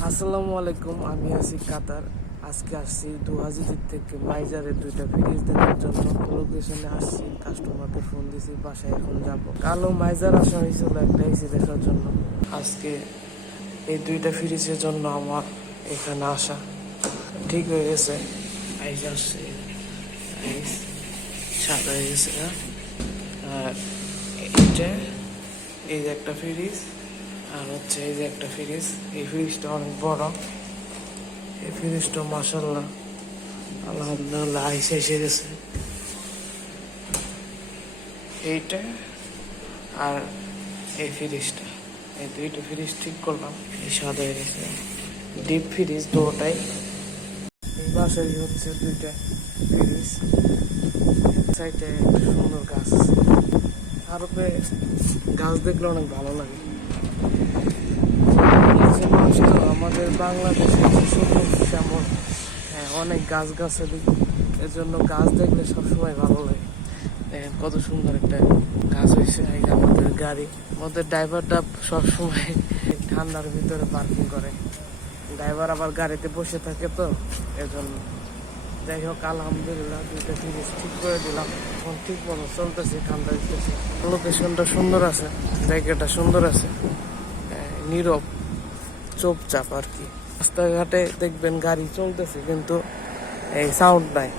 আসসালামু আলাইকুম, আমি আছি কাতার। আজকে আসছি দুহাজার থেকে মাইজারের দুইটা ফ্রিজ দেখার জন্য। লোকেশনে আসছি, কাস্টমারকে ফোন দিছি, বাসায় এখন যাব। কালো মাইজার আসা হয়েছিল একটা এসি দেখার জন্য। আজকে এই দুইটা ফ্রিজের জন্য আমার এখানে আসা ঠিক হয়ে গেছে। আইস আসছে, আইস সাদা হয়ে গেছে। আর এইটা এই যে একটা ফ্রিজ, আর হচ্ছে এই যে একটা ফ্রিজ। এই ফ্রিজটা অনেক বড়। এই ফ্রিজটা মাশাআল্লাহ আলহামদুলিল্লাহ আইসে এসে গেছে। এইটা আর এই ফ্রিজটা, এই দুইটা ফ্রিজ ঠিক করলাম। এই সাদা হয়ে গেছে, ডিপ ফ্রিজ দুটাই। এই বাসারই হচ্ছে দুইটা ফ্রিজ। সাইডে একটা সুন্দর গাছ আছে। আরবে গাছ দেখলে অনেক ভালো লাগে। আমাদের বাংলাদেশে সুন্দর যেমন অনেক গাছগাছালি, এর জন্য গাছ দেখলে সবসময় ভালো লাগে। দেখেন কত সুন্দর একটা গাছ হয়েছে। এই আমাদের গাড়ি, আমাদের ড্রাইভারটা সবসময় ঠান্ডার ভিতরে পার্কিং করে। ড্রাইভার আবার গাড়িতে বসে থাকে, তো এজন্য। যাই হোক, আলহামদুলিল্লাহ দুইটা জিনিস ঠিক করে দিলাম। এখন ঠিক মতো চলতেছে, ঠান্ডা দিতেছে। লোকেশনটা সুন্দর আছে, জায়গাটা সুন্দর আছে, নীরব চুপচাপ আর কি। রাস্তাঘাটে দেখবেন গাড়ি চলতেছে কিন্তু এই সাউন্ড নাই।